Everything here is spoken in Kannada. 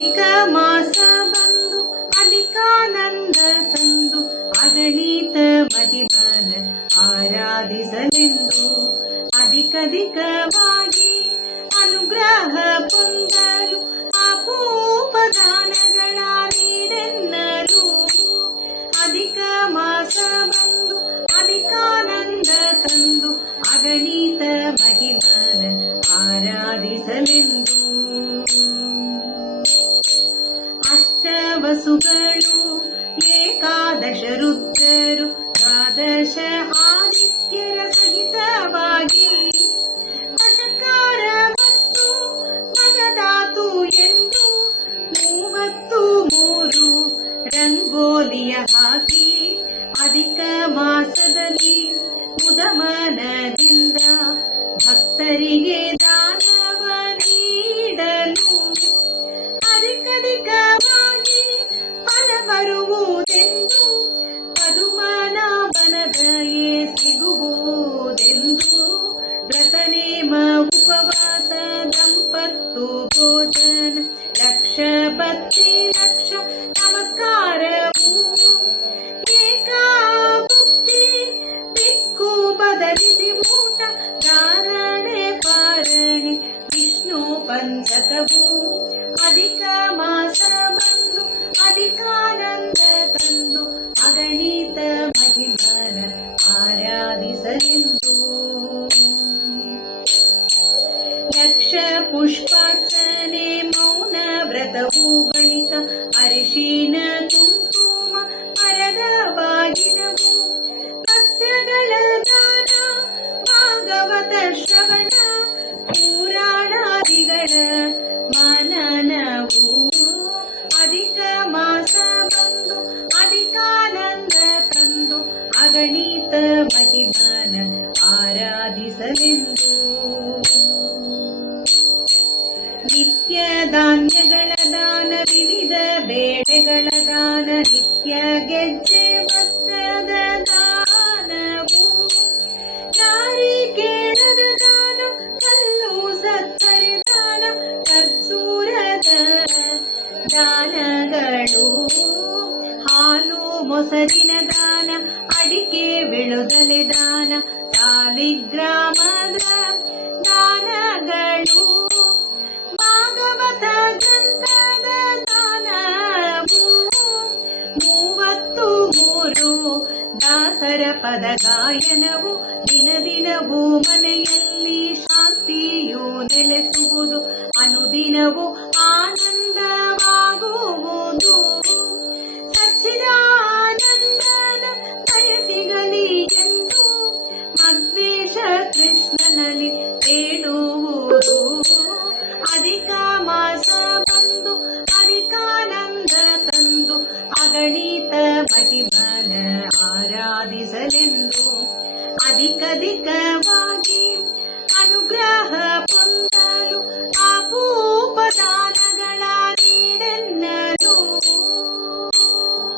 ಅಧಿಕ ಮಾಸ ಬಂದು ಅಧಿಕಾನಂದ ತಂದು ಅಗಣಿತ ಮಹಿಮನ ಆರಾಧಿಸಲೆಂದು ಅಧಿಕವಾಗಿ ಅನುಗ್ರಹ ಹೊಂದಲು ಅಪೋಪದಾನಗಳ ನೀಡೆನ್ನಲು ಅಧಿಕ ಮಾಸ ಬಂದು ಅಧಿಕಾನಂದ ತಂದು ಅಗಣಿತ ಮಹಿಮನ ಆರಾಧಿಸಲೆಂದು ಅಷ್ಟವಸುಗಳು ಏಕಾದಶ ರುದ್ರರು ದ್ವಾದಶ ಆದಿತ್ಯರ ಸಹಿತವಾಗಿ ವಶಕಾರ ಮತ್ತು ಮಗದಾತು ಎಂದು 33 ರಂಗೋಲಿಯ ಹಾಕಿ ಅಧಿಕ ಮಾಸದಲ್ಲಿ ಮುದಮನದಿಂದ ಭಕ್ತರಿಗೆ ದಾನವ ನೀಡಲು ಅಧಿಕವಾಗಿ ಫಲ ಬರುವುದೆಂದು ಪದುಮನಾಭನ ದಯೆ ಸಿಗುವುದೆಂದು ವ್ರತನೇಮ ಉಪವಾಸ ದಂಪತ್ತು ಭೋಜನ ಲಕ್ಷ ಭಕ್ತಿ ಲಕ್ಷ ನಮಸ್ಕಾರವು ಏಕಾಭುಕ್ತಿ ದಿಕ್ಕು ಬದಲಿಸಿ ಊಟ ಧಾರಣೆ ಪಾರಣೆ ವಿಷ್ಣು ಪಂಚಕವು ಅಧಿಕ ಮಾಸ ಬಂದು ಅಧಿಕಾನಂದ ತಂದು ಅಗಣಿತ ಮಹಿಮನ ಆರಾಧಿಸಲೆಂದು ಲಕ್ಷ ಪುಷ್ಪಾರ್ಚನೆ ಮೌನ ವ್ರತವು ಬಳಿಕ ಅರಿಶಿನ ಕುಂಕುಮ ಮರದ ಬಾಗಿನವು ವಸ್ತ್ರಗಳ ದಾನ ಭಾಗವತ ಶ್ರವಣ ಪುರಾಣಾದಿಗಳ ಮನನವು ಅಧಿಕ ಮಾಸ ಬಂದು ಅಧಿಕಾನಂದ ತಂದು ಅಗಣಿತ ಮಹಿಮನ ಆರಾಧಿಸಲೆಂದು ನಿತ್ಯ ಧಾನ್ಯಗಳ ದಾನ ವಿವಿಧ ಬೇಳೆಗಳ ದಾನ ನಿತ್ಯ ಗೆಜ್ಜೆ ವಸ್ತ್ರದ ದಾನವು ನಾರಿಕೇಳದ ದಾನ ಕಲ್ಲು ಸಕ್ಕರೆ ದಾನ ಕರ್ಜೂರದ ದಾನಗಳು ಹಾಲು ಮೊಸರಿನ ದಾನ ಅಡಿಕೆ ಬೆಳುದಲೆ ದಾನ ಸಾಲಿಗ್ರಾಮದ ದಾನಗಳು ಭಾಗವತ ಗ್ರಂಥದ ದಾನವು 33 ದಾಸರ ಪದ ಗಾಯನವು ದಿನದಿನವೂ ಮನೆಯಲ್ಲಿ ಶಾಂತಿಯು ನೆಲೆಸುವುದು ಅನುದಿನವೂ ಆನಂದವಾಗುವುದು ಸಚ್ಚಿದಾನಂದನ ದಯ ಸಿಗಲಿ ಎಂದು ಮಧ್ವೇಶ ಕೃಷ್ಣನಲ್ಲಿ ಬೇಡುವುದು ಅಧಿಕ ಮಾಸ ಬಂದು ಅಧಿಕಾನಂದ ತಂದು ಅಗಣಿತ ಮಹಿಮನ ಆರಾಧಿಸಲೆಂದು ಅಧಿಕವಾಗಿ